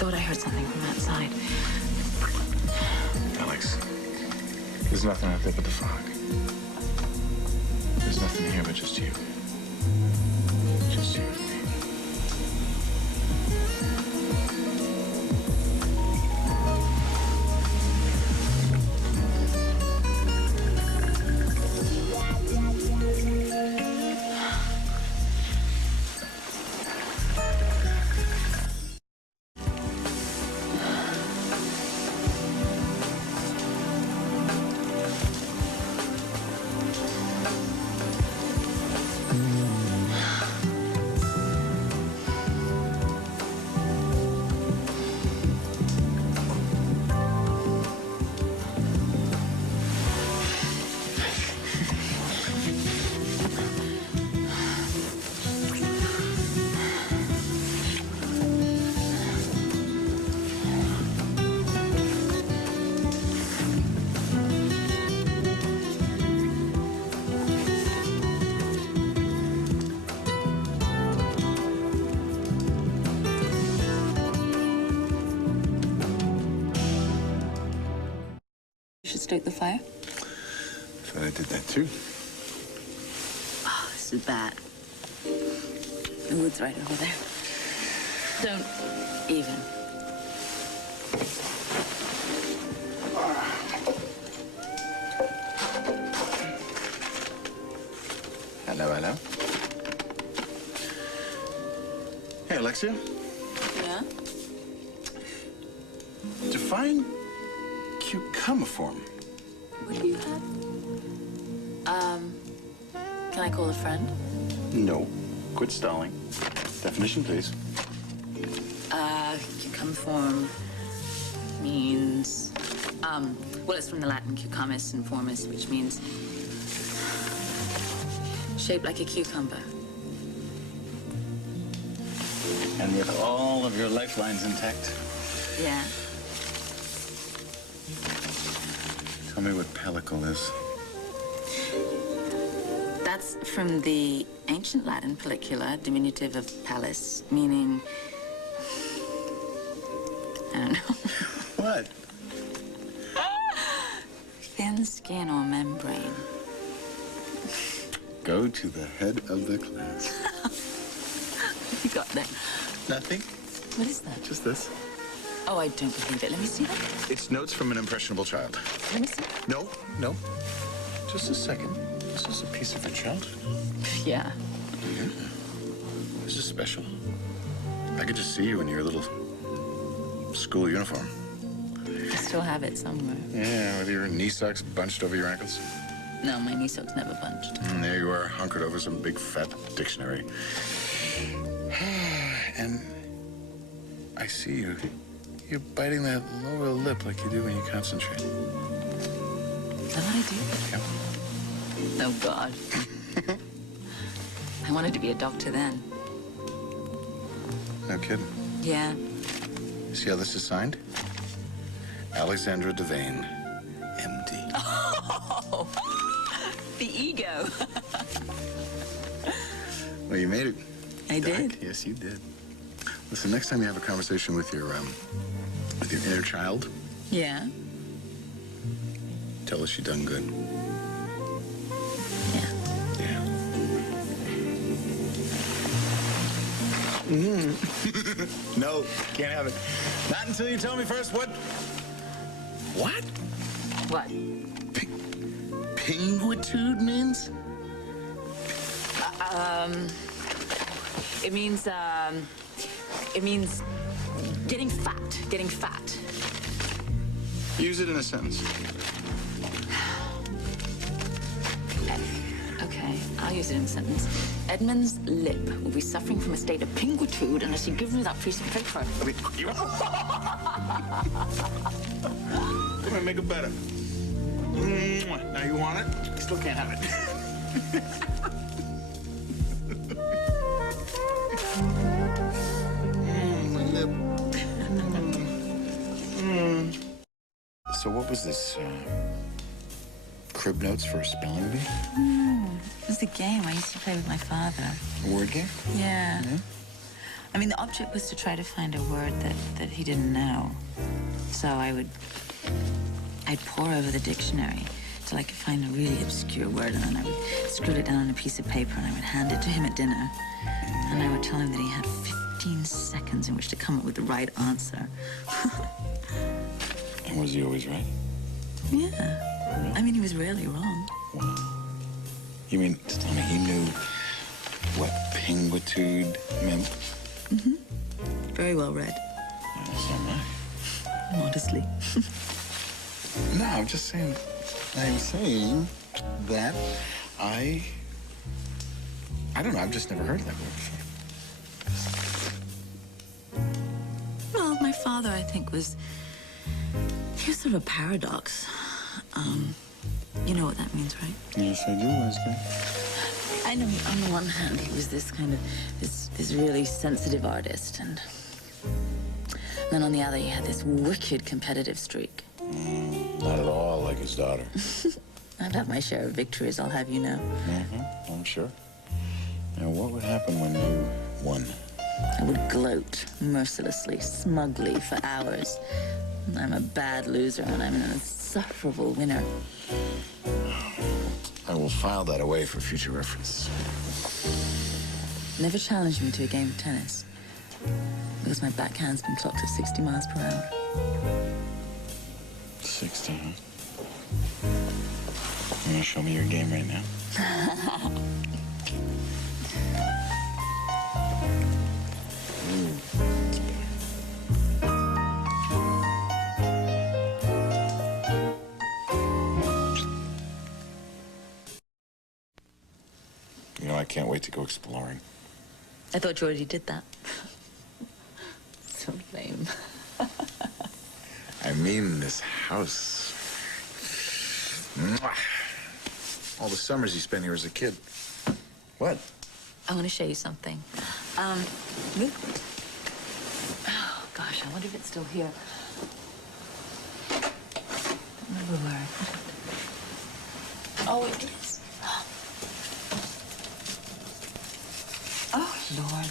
thought I heard something from outside. Alex, there's nothing out there but the fog. There's nothing here but just you. Just you and me. Stoke the fire? Thought I did that too. Oh, this is bad. The wood's right over there. Don't even. Hello, hello. Hey, Alexia. Yeah? Define cucumbiform. What do you have? Can I call a friend? No. Quit stalling. Definition, please. Cucumbiform means, well, it's from the Latin cucumis and formis, which means shaped like a cucumber. And with all of your lifelines intact? Yeah. Tell me what pellicle is. That's from the ancient Latin pellicula, diminutive of pallus, meaning, I don't know. What? Thin skin or membrane. Go to the head of the class. What you got there? Nothing. What is that? Just this. Oh, I don't believe it. Let me see that. It's notes from an impressionable child. Let me see. No, no. Just a second. This is a piece of your childhood. Yeah. Yeah. This is special. I could just see you in your little school uniform. I still have it somewhere. Yeah, with your knee socks bunched over your ankles. No, my knee socks never bunched. And there you are, hunkered over some big fat dictionary. And I see you. You're biting that lower lip like you do when you concentrate. Is that what I do? Yep. Oh, God. I wanted to be a doctor then. No kidding. Yeah. See how this is signed? Alexandra Devane, MD. Oh, the ego. Well, you made it. I did. Yes, you did. Listen, next time you have a conversation with your inner child, Yeah. tell her she done good. Yeah. Yeah. No, can't have it. Not until you tell me first what? What? What? Pinguitude means? It means getting fat. Use it in a sentence. Okay, I'll use it in a sentence. Edmund's lip will be suffering from a state of pinguitude unless he gives me that piece of paper. I mean, you... Come on, make it better. Now you want it? You still can't have it. My lip. So what was this, crib notes for a spelling bee? It was a game I used to play with my father. A word game? Yeah. I mean, the object was to try to find a word that he didn't know. So I'd pore over the dictionary till I could find a really obscure word, and then I would scribble it down on a piece of paper, and I would hand it to him at dinner. And I would tell him that he had 15 seconds in which to come up with the right answer. And was he always right? Yeah. Really? I mean, he was rarely wrong. Wow. You mean to tell me he knew what pinguitude meant? Mm-hmm. Very well read. Yeah, so am I. Modestly. No, I'm just saying that I don't know, I've just never heard of that word before. Well, my father, I think, he was sort of a paradox. You know what that means, right? Yes, I do, Wesley. I know, on the one hand, he was this kind of, this really sensitive artist, and then on the other, he had this wicked competitive streak. Not at all like his daughter. I've had my share of victories, I'll have you know. Mm-hmm, I'm sure. Now, what would happen when you won? I would gloat mercilessly, smugly for hours. I'm a bad loser, and I'm an insufferable winner. I will file that away for future reference. Never challenge me to a game of tennis, because my backhand's been clocked at 60 miles per hour. 60, huh? You want to show me your game right now? You know, I can't wait to go exploring. I thought you already did that. So lame. I mean, this house. Mwah. All the summers you spent here as a kid. What? I want to show you something. Look. Oh, gosh, I wonder if it's still here. Don't remember where I put it. Oh, it is. Oh, Lord.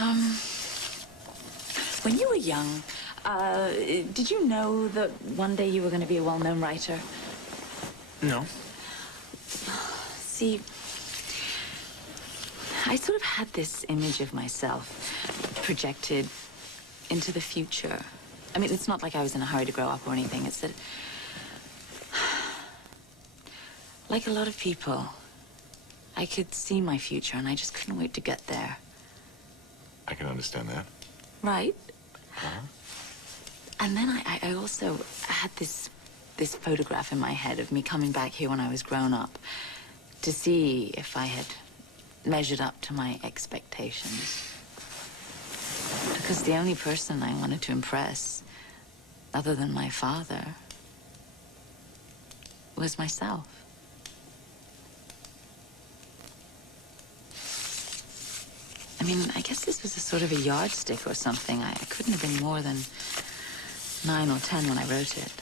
Wow. When you were young, did you know that one day you were going to be a well-known writer? No. See, I sort of had this image of myself projected into the future. I mean, it's not like I was in a hurry to grow up or anything. It's that, like a lot of people, I could see my future, and I just couldn't wait to get there. I can understand that. Right? Uh-huh. And then I also had this photograph in my head of me coming back here when I was grown up to see if I had measured up to my expectations. Because the only person I wanted to impress, other than my father, was myself. I mean, I guess this was a sort of a yardstick or something. I couldn't have been more than 9 or 10 when I wrote it.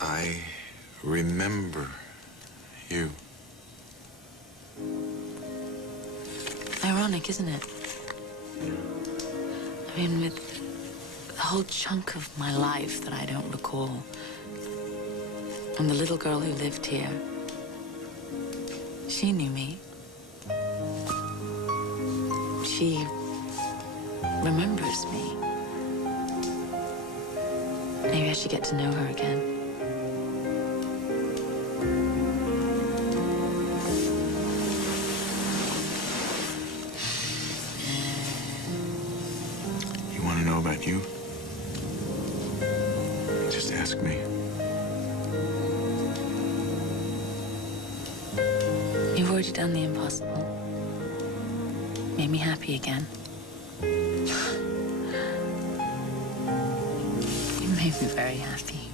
I remember you. Ironic, isn't it? I mean, with the whole chunk of my life that I don't recall. And the little girl who lived here, she knew me. She remembers me. Maybe I should get to know her again. You want to know about you? Just ask me. You've already done the impossible. Made me happy again. You made me very happy.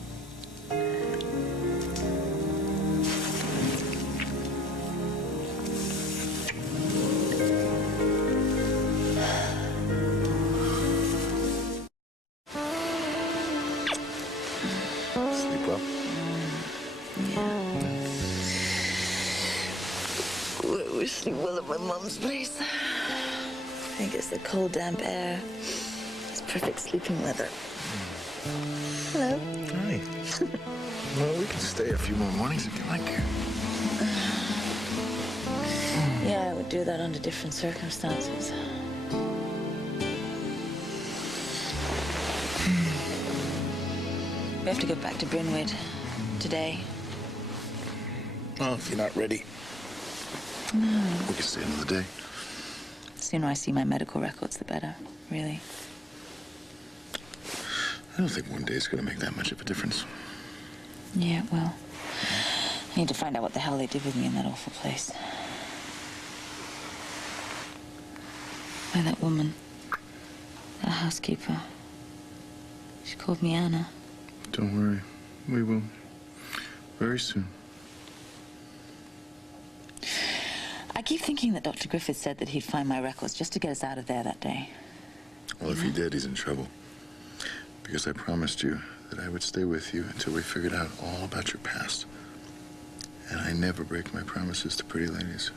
always sleep well at my mom's place. I think it's the cold, damp air. It's perfect sleeping weather. Hello. Hi. Well, we can stay a few more mornings if you like. Yeah, I would do that under different circumstances. We have to go back to Brynwood today. Well, if you're not ready, we can stay another day. The sooner I see my medical records, the better, really. I don't think one day is going to make that much of a difference. Yeah, well, I need to find out what the hell they did with me in that awful place. Why, that woman, that housekeeper, she called me Anna. Don't worry. We will. Very soon. I keep thinking that Dr. Griffith said that he'd find my records just to get us out of there that day. Well, if he did, he's in trouble. Because I promised you that I would stay with you until we figured out all about your past. And I never break my promises to pretty ladies.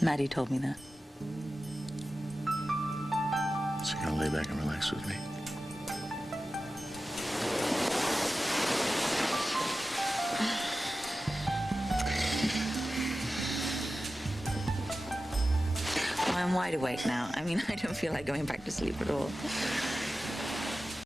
Maddie told me that. So you're gonna lay back and relax with me? I'm wide awake now. I mean, I don't feel like going back to sleep at all.